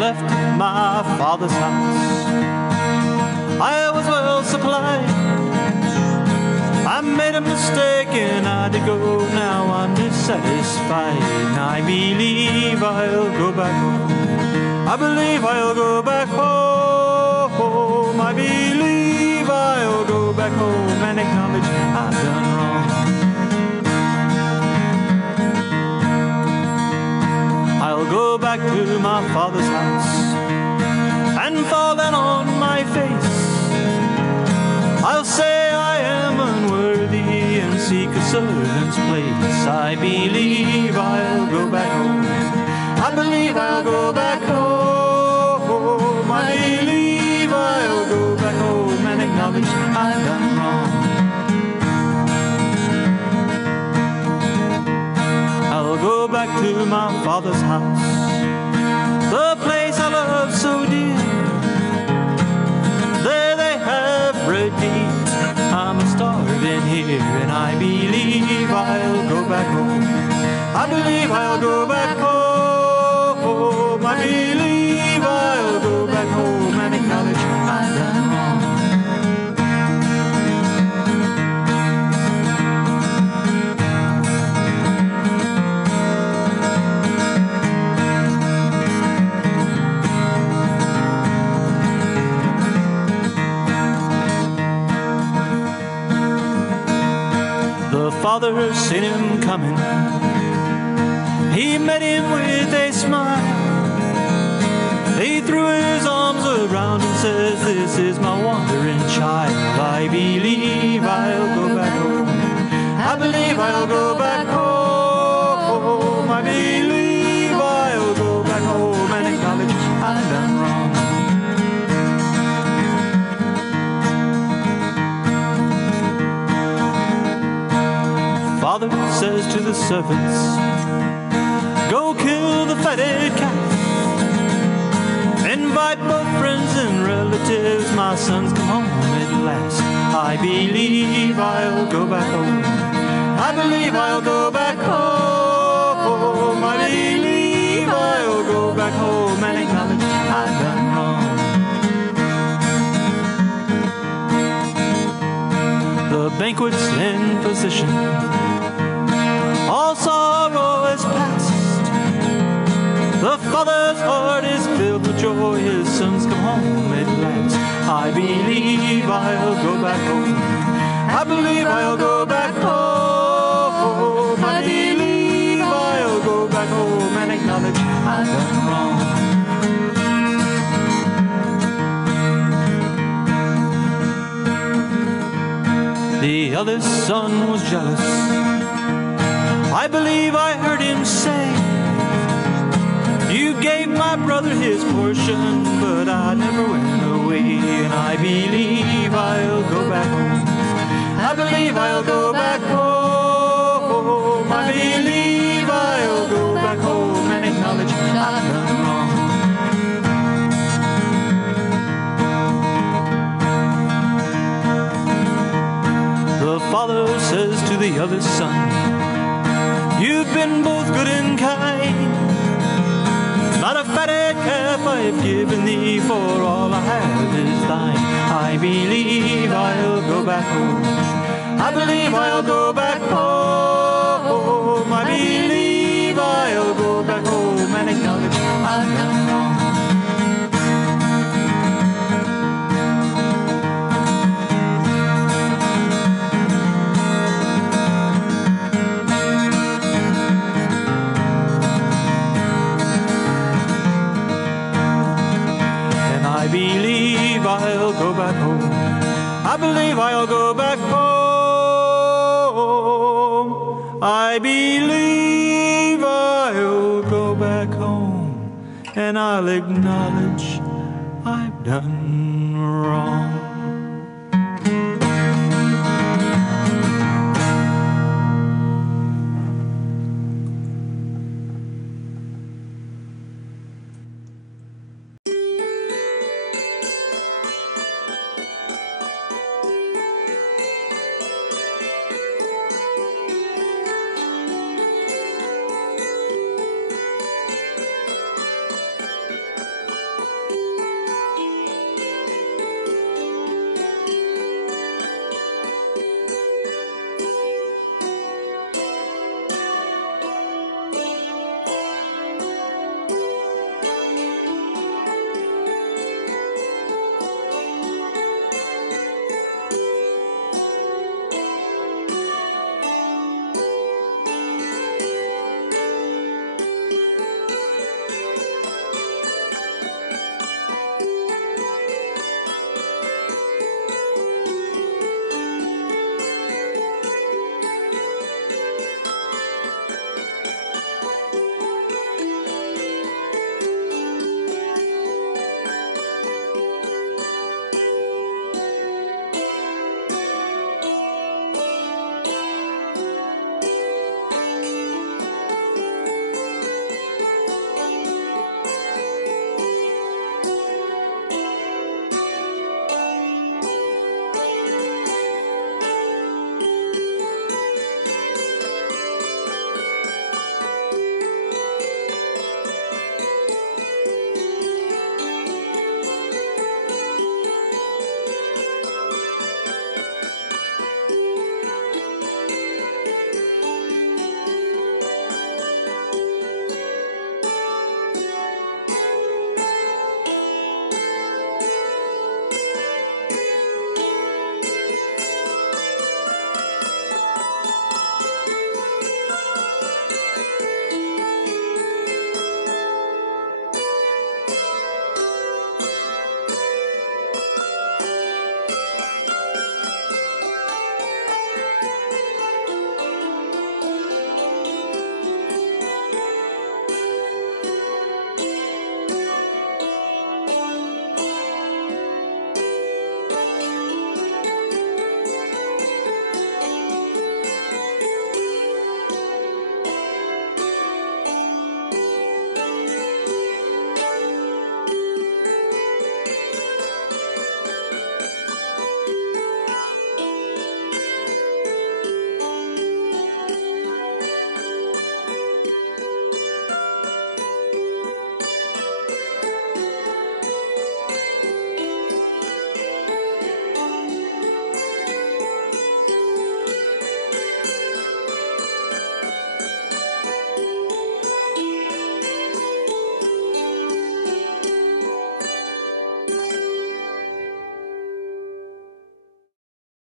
left my father's house. I was well supplied. I made a mistake and I had to go. Now I'm dissatisfied. I believe I'll go back home. I believe I'll go back home. I believe I'll go back home and acknowledge I've done wrong. I'll go back to my father's house and fall down on my face. I'll say I am unworthy and seek a servant's place. I believe I'll go back home. I believe I'll go back home. I believe I'll go back home and acknowledge I've done wrong. I'll go back to my father's house, the place I love so dear. There they have bread to eat. I'm starving here, and I believe I'll go back home. I believe I'll go back home. I believe I'll go back home and acknowledge I've done wrong. The father seen him coming. He met him with a smile. He threw his arms around and says, "This is my wandering child. I believe I'll go back home. I believe I'll go back home. I believe I'll go back home and acknowledge I've done wrong." Father says to the servants, "Go kill the fatted calf. Invite both friends and relatives. My son's come home at last. I believe I'll go back home. I believe I'll go back home. I believe I'll go back home and acknowledge I've done wrong." The banquet's in position. All sorrow is past. The father's heart is filled with joy. His son's come home at last. I believe I'll go back home. I believe I'll go back home. I believe I'll go back home and acknowledge I've done wrong. The other son was jealous. I believe I heard him say, "You gave my brother his portion, but I never went away." And I believe I'll go back home. I believe I'll go back home. I believe I'll go back home and acknowledge I've done wrong. The father says to the other son, "You've been both good and kind. Not a fatted calf I've given thee, for all I have is thine. I believe I'll go back home. I believe I'll go back home. I believe I'll go back home and acknowledge I've done wrong." I believe I'll go back home. I believe I'll go back home. I believe I'll go back home, and I'll acknowledge I've done wrong.